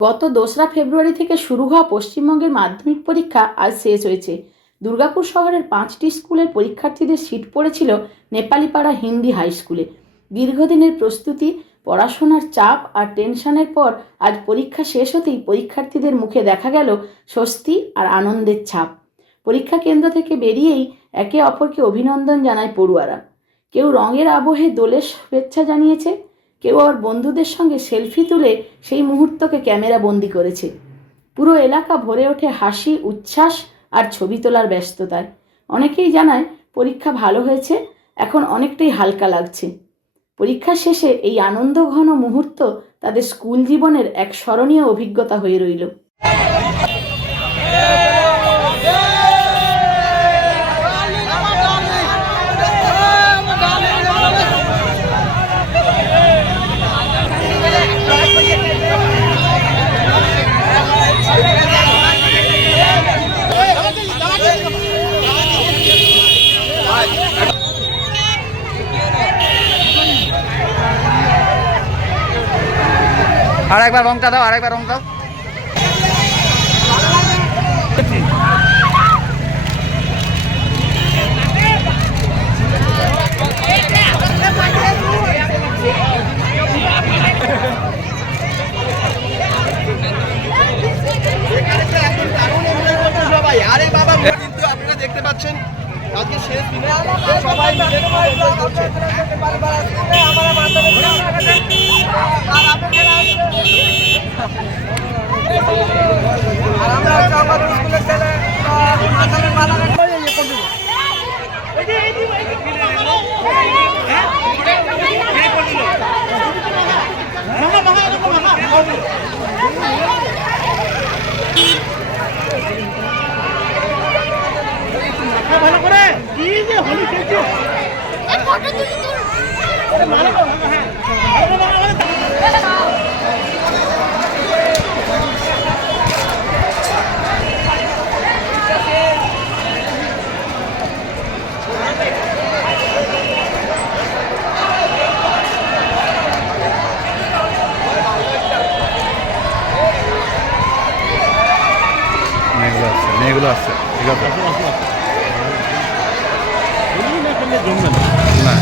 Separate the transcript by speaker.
Speaker 1: গত দোসরা ফেব্রুয়ারি থেকে শুরু হওয়া পশ্চিমবঙ্গের মাধ্যমিক পরীক্ষা আজ শেষ হয়েছে। দুর্গাপুর শহরের পাঁচটি স্কুলের পরীক্ষার্থীদের সিট পড়েছিল নেপালিপাড়া হিন্দি হাই স্কুলে। দীর্ঘদিনের প্রস্তুতি, পড়াশোনার চাপ আর টেনশনের পর আজ পরীক্ষা শেষ হতেই পরীক্ষার্থীদের মুখে দেখা গেল স্বস্তি আর আনন্দের ছাপ। পরীক্ষা কেন্দ্র থেকে বেরিয়েই একে অপরকে অভিনন্দন জানায় পড়ুয়ারা। কেউ রঙের আবহে দোলের শুভেচ্ছা জানিয়েছে কেউ আবার বন্ধুদের সঙ্গে সেলফি তুলে সেই মুহূর্তকে ক্যামেরা বন্দি করেছে। পুরো এলাকা ভরে ওঠে হাসি, উচ্ছ্বাস আর ছবি তোলার ব্যস্ততায়। অনেকেই জানায়, পরীক্ষা ভালো হয়েছে, এখন অনেকটাই হালকা লাগছে। পরীক্ষা শেষে এই আনন্দঘন মুহূর্ত তাদের স্কুল জীবনের এক স্মরণীয় অভিজ্ঞতা হয়ে রইল।
Speaker 2: আর একবার রংটা দাও আর একবার রং দাও।
Speaker 3: দেখতে পাচ্ছেন আজকে শেষ দিনে সবাই মিলে enjoy করছে। আর আমরা স্কুলের ছেলে আসামের বালাঘাট
Speaker 2: মেয়েগুলো আসছে মেয়েগুলো আসছে ঠিক আছে? না